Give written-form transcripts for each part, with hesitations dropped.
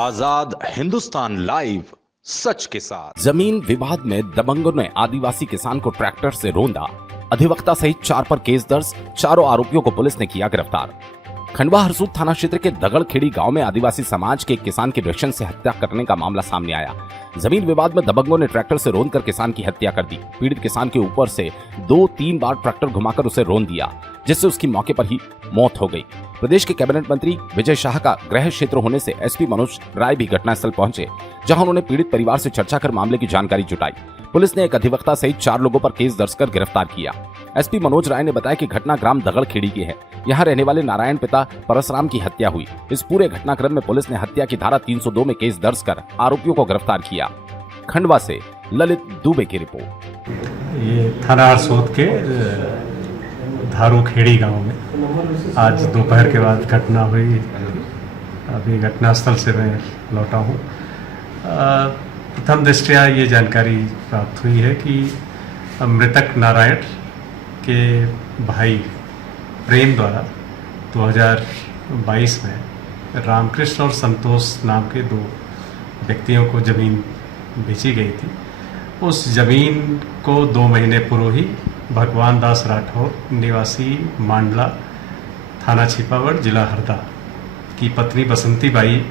आजाद Hindustan live, सच के साथ। जमीन विवाद में दबंगों ने आदिवासी किसान को ट्रैक्टर से रौंदा। अधिवक्ता सहित 4 पर केस दर्ज। चारों आरोपियों को पुलिस ने किया गिरफ्तार। खंडवा हरसूद थाना क्षेत्र के दगड़खेड़ी गांव में आदिवासी समाज के एक किसान की वृक्षण से हत्या करने का मामला सामने आया। जमीन विवाद में दबंगों ने ट्रैक्टर से रौंदकर किसान की हत्या कर दी। पीड़ित किसान के ऊपर से 2-3 बार ट्रैक्टर घुमाकर उसे रौंद दिया, जिससे उसकी मौके पर ही मौत हो गई। प्रदेश के कैबिनेट मंत्री विजय शाह का गृह क्षेत्र होने से एसपी मनोज राय भी घटनास्थल पहुंचे, जहां उन्होंने पीड़ित परिवार से चर्चा कर मामले की जानकारी जुटाई। पुलिस ने एक अधिवक्ता सहित 4 लोगों पर केस दर्ज कर गिरफ्तार किया। एसपी मनोज राय ने बताया कि घटना ग्राम दगड़खेड़ी की है। यहां रहने वाले नारायण पिता परसराम की हत्या हुई। इस पूरे घटनाक्रम में पुलिस ने हत्या की धारा 302 में केस दर्ज कर आरोपियों को गिरफ्तार किया। खंडवा से ललित दुबे की रिपोर्ट। ये थाना हरसूद के धारूखेड़ी गांव में आज दोपहर के बाद घटना हुई। अभी घटनास्थल से मैं लौटा हूँ। प्रथम दृष्टया ये जानकारी प्राप्त हुई है कि मृतक नारायण के भाई प्रेम द्वारा 2022 में रामकृष्ण और संतोष नाम के 2 व्यक्तियों को ज़मीन बेची गई थी। उस ज़मीन को 2 महीने पूर्व ही भगवान दास राठौर निवासी मांडला थाना छिपावड़ जिला हरदा की पत्नी बसंती बाई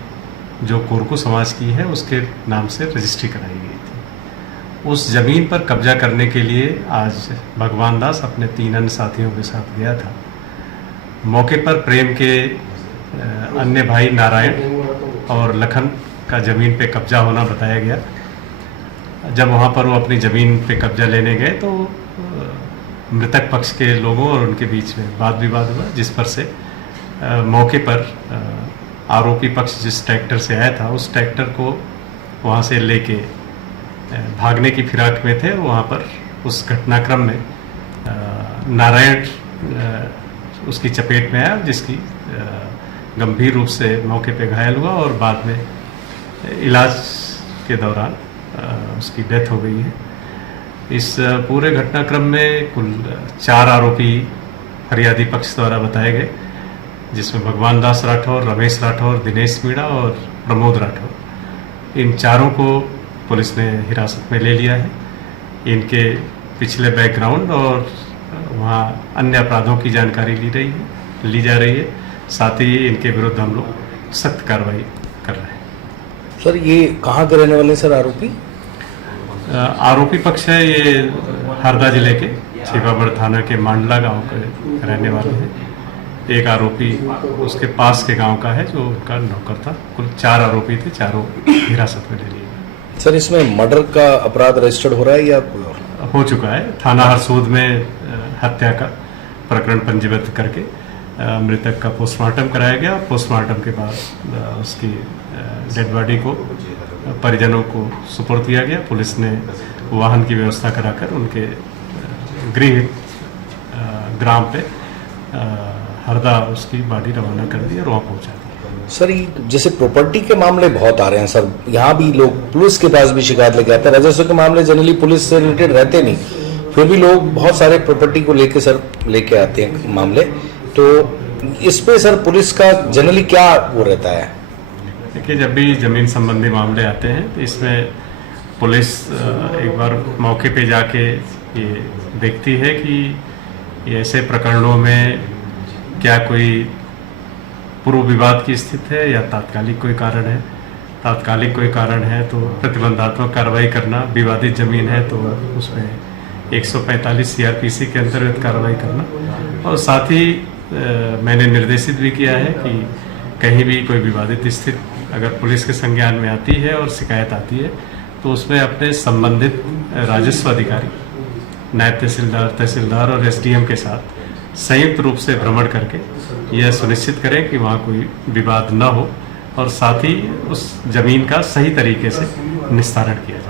जो कोरकू समाज की है उसके नाम से रजिस्ट्री कराई गई थी। उस ज़मीन पर कब्जा करने के लिए आज भगवान दास अपने 3 अन्य साथियों के साथ गया था। मौके पर प्रेम के अन्य भाई नारायण और लखन का ज़मीन पे कब्जा होना बताया गया। जब वहाँ पर वो अपनी ज़मीन पे कब्जा लेने गए तो मृतक पक्ष के लोगों और उनके बीच में वाद विवाद हुआ, जिस पर से मौके पर आरोपी पक्ष जिस ट्रैक्टर से आया था उस ट्रैक्टर को वहाँ से लेके भागने की फिराक में थे। वहाँ पर उस घटनाक्रम में नारायण उसकी चपेट में आया, जिसकी गंभीर रूप से मौके पे घायल हुआ और बाद में इलाज के दौरान उसकी डेथ हो गई है। इस पूरे घटनाक्रम में कुल 4 आरोपी फरियादी पक्ष द्वारा बताए गए, जिसमें भगवान दास राठौर, रमेश राठौर, दिनेश मीणा और प्रमोद राठौर। इन चारों को पुलिस ने हिरासत में ले लिया है। इनके पिछले बैकग्राउंड और वहाँ अन्य अपराधों की जानकारी ली जा रही है। साथ ही इनके विरुद्ध हम लोग सख्त कार्रवाई कर रहे हैं। सर, ये कहाँ के रहने वाले सर आरोपी? आरोपी पक्ष है ये हरदा जिले के छिपावड़ थाना के मांडला गांव के रहने वाले हैं। एक आरोपी उसके पास के गांव का है जो उनका नौकर था। कुल 4 आरोपी थे, चारों हिरासत में ले लिए। सर, इसमें मर्डर का अपराध रजिस्टर्ड हो रहा है या कोई और? हो चुका है। थाना हरसूद में हत्या का प्रकरण पंजीबद्ध करके मृतक का पोस्टमार्टम कराया गया। पोस्टमार्टम के बाद उसकी डेड बॉडी को परिजनों को सुपुर्द किया गया। पुलिस ने वाहन की व्यवस्था कराकर उनके गृह ग्राम पे हरदा उसकी बॉडी रवाना कर दी और वहाँ पहुँचा दी। सर, जैसे प्रॉपर्टी के मामले बहुत आ रहे हैं सर, यहाँ भी लोग पुलिस के पास भी शिकायत लेके आते हैं। राजस्व के मामले जनरली पुलिस से रिलेटेड रहते नहीं, फिर भी लोग बहुत सारे प्रॉपर्टी को लेके सर लेके आते हैं मामले। तो इस पे सर पुलिस का जनरली क्या वो रहता है? देखिए, जब भी ज़मीन संबंधी मामले आते हैं तो इसमें पुलिस एक बार मौके पे जाके ये देखती है कि ऐसे प्रकरणों में क्या कोई पूर्व विवाद की स्थिति है या तात्कालिक कोई कारण है। तात्कालिक कोई कारण है तो प्रतिबंधात्मक कार्रवाई करना, विवादित ज़मीन है तो उसमें 145 सीआरपीसी के अंतर्गत कार्रवाई करना। और साथ ही मैंने निर्देशित भी किया है कि कहीं भी कोई विवादित स्थिति अगर पुलिस के संज्ञान में आती है और शिकायत आती है तो उसमें अपने संबंधित राजस्व अधिकारी, नायब तहसीलदार, तहसीलदार और एसडीएम के साथ संयुक्त रूप से भ्रमण करके यह सुनिश्चित करें कि वहाँ कोई विवाद न हो और साथ ही उस जमीन का सही तरीके से निस्तारण किया जाए।